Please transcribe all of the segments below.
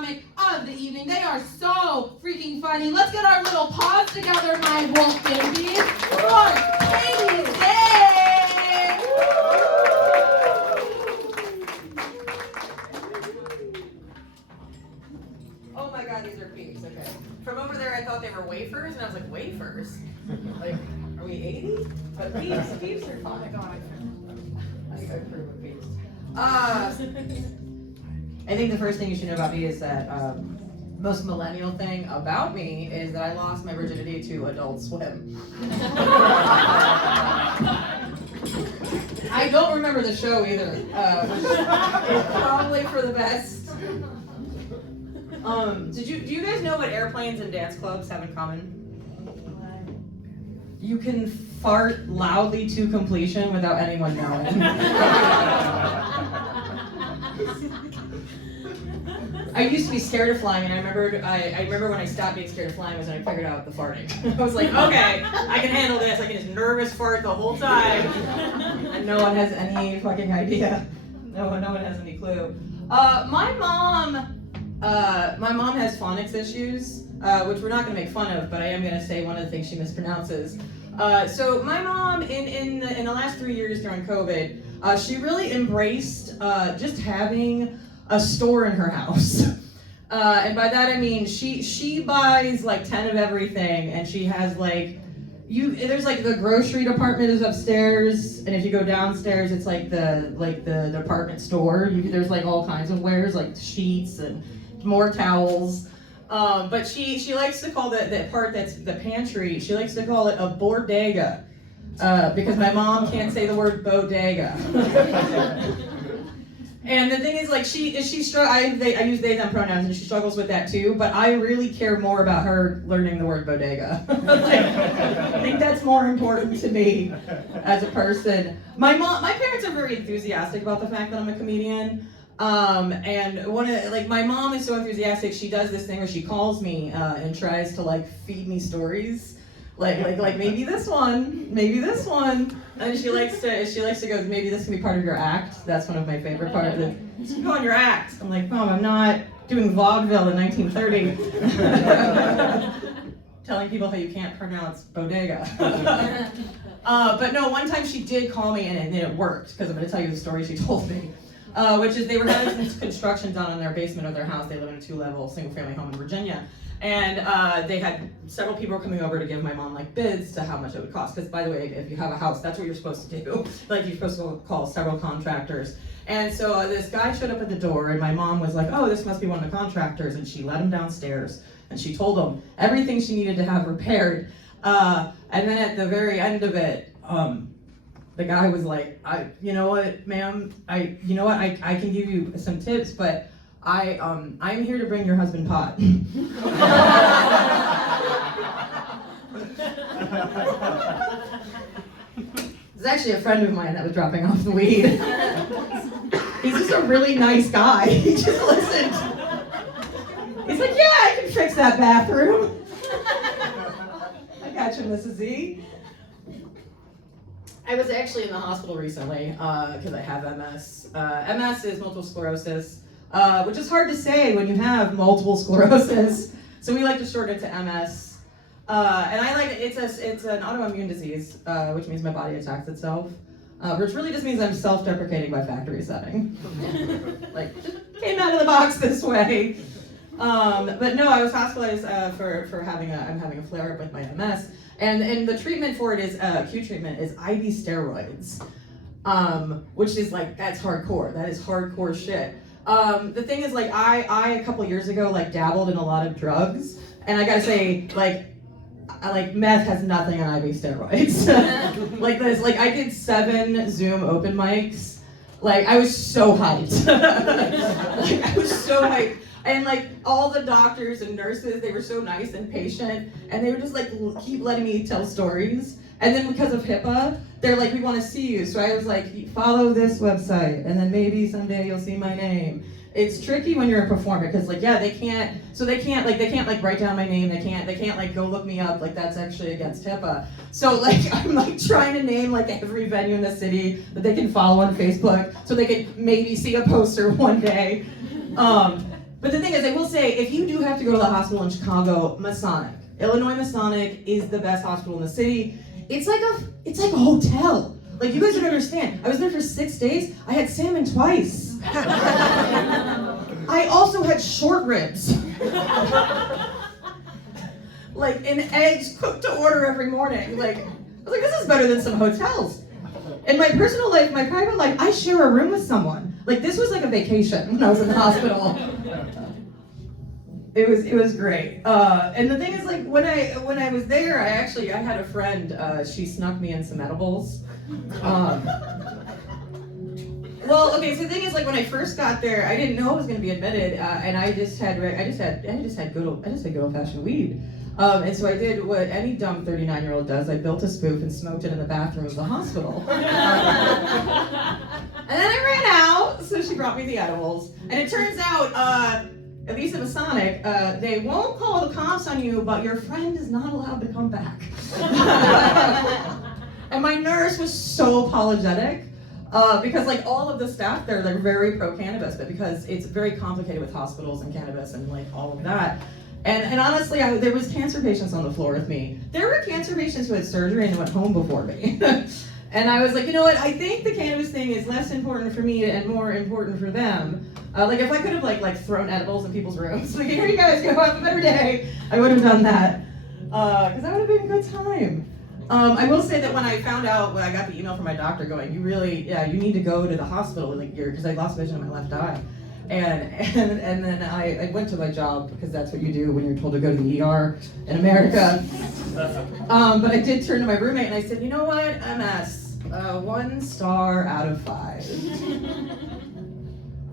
comic of the evening. They are so freaking funny. Let's get our little paws together, my wolf babies. For Katie and Zane. Oh my God, these are peeps. Okay. From over there, I thought they were wafers, and I was like, wafers? Like, are we 80? But peeps are fun. Oh my God, I approve of peeps. I think the first thing you should know about me is that most millennial thing about me is that I lost my virginity to Adult Swim. I don't remember the show either, which is probably for the best. Do you guys know what airplanes and dance clubs have in common? You can fart loudly to completion without anyone knowing. I used to be scared of flying, and I remember when I stopped being scared of flying was when I figured out the farting. I was like, okay, I can handle this. I can just nervous fart the whole time, and no one has any fucking idea. No one has any clue. My mom has phonics issues, which we're not going to make fun of, but I am going to say one of the things she mispronounces. So my mom, in the last 3 years during COVID, she really embraced just having a store in her house. And by that I mean she buys like 10 of everything, and she has there's like the grocery department is upstairs, and if you go downstairs it's like the department store. There's like all kinds of wares, like sheets and more towels. But she likes to call that part that's the pantry, she likes to call it a bodega, because my mom can't say the word bodega. And the thing is, like, I use they them pronouns, and she struggles with that too, but I really care more about her learning the word bodega. I think that's more important to me as a person. My parents are very enthusiastic about the fact that I'm a comedian. And my mom is so enthusiastic, she does this thing where she calls me and tries to feed me stories. Like maybe this one, and she likes to go, maybe this can be part of your act. That's one of my favorite parts. This can go on your act. I'm like, Mom, I'm not doing vaudeville in 1930. Telling people how you can't pronounce bodega. But no, one time she did call me and it worked, because I'm going to tell you the story she told me. Which is they were having some construction done on their basement of their house. They live in a 2-level single-family home in Virginia. And they had several people coming over to give my mom bids to how much it would cost. Because by the way, if you have a house, that's what you're supposed to do. You're supposed to call several contractors. And so this guy showed up at the door, and my mom was like, oh, this must be one of the contractors. And she let him downstairs, and she told him everything she needed to have repaired. And then at the very end of it, the guy was like, you know what, ma'am, I can give you some tips, but I'm here to bring your husband pot. It's actually a friend of mine that was dropping off the weed. He's just a really nice guy. He just listened. He's like, yeah, I can fix that bathroom. I got you, Mrs. Z. I was actually in the hospital recently because I have MS. MS is multiple sclerosis, which is hard to say when you have multiple sclerosis. So we like to shorten it to MS. And I like it. It's an autoimmune disease, which means my body attacks itself, which really just means I'm self-deprecating by factory setting. Just came out of the box this way. But no, I was hospitalized for having a flare-up with my MS. And the treatment for it is, acute treatment, is IV steroids, which is that's hardcore. That is hardcore shit. The thing is, I a couple years ago, dabbled in a lot of drugs, and I gotta say, meth has nothing on IV steroids. I did 7 Zoom open mics. I was so hyped. I was so hyped. And all the doctors and nurses, they were so nice and patient, and they would just keep letting me tell stories. And then because of HIPAA, they're like, we want to see you. So I was like, follow this website, and then maybe someday you'll see my name. It's tricky when you're a performer, because they can't write down my name. They can't go look me up. That's actually against HIPAA. So I'm trying to name every venue in the city that they can follow on Facebook, so they can maybe see a poster one day. But the thing is, I will say, if you do have to go to the hospital in Chicago, Masonic, Illinois Masonic is the best hospital in the city. It's like a hotel. Like, you guys don't understand. I was there for 6 days. I had salmon twice. I also had short ribs. Like, and eggs cooked to order every morning. Like, I was like, this is better than some hotels. In my personal life, my private life, I share a room with someone. Like, this was like a vacation when I was in the hospital. It was great. And the thing is, like, when I was there, I had a friend. She snuck me in some edibles. Well, okay. So the thing is, like, when I first got there, I didn't know I was going to be admitted, and I just had good old-fashioned weed. And so I did what any dumb 39-year-old does. I built a spoof and smoked it in the bathroom of the hospital. And then I ran out, so she brought me the edibles. And it turns out, at least at Masonic, they won't call the cops on you, but your friend is not allowed to come back. And my nurse was so apologetic, because like all of the staff there, they're very pro-cannabis, but because it's very complicated with hospitals and cannabis and like all of that. And honestly, there was cancer patients on the floor with me. There were cancer patients who had surgery and went home before me. And I was like, you know what? I think the cannabis thing is less important for me and more important for them. Like, if I could have like thrown edibles in people's rooms, like, here you guys go, have a better day, I would have done that. Because that would have been a good time. I will say that when I found out, when I got the email from my doctor going, you need to go to the hospital, like, because I lost vision in my left eye. And then I went to my job, because that's what you do when you're told to go to the ER in America. But I did turn to my roommate and I said, you know what, MS, 1 star out of 5.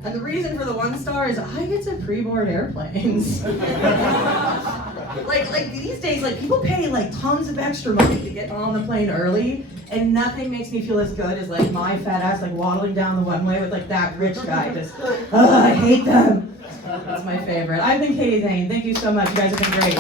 And the reason for the 1 star is I get to pre-board airplanes. like these days, like, people pay like tons of extra money to get on the plane early, and nothing makes me feel as good as like my fat ass like waddling down the runway with like that rich guy just, I hate them. That's my favorite. I've been Katie Zane. Thank you so much. You guys have been great.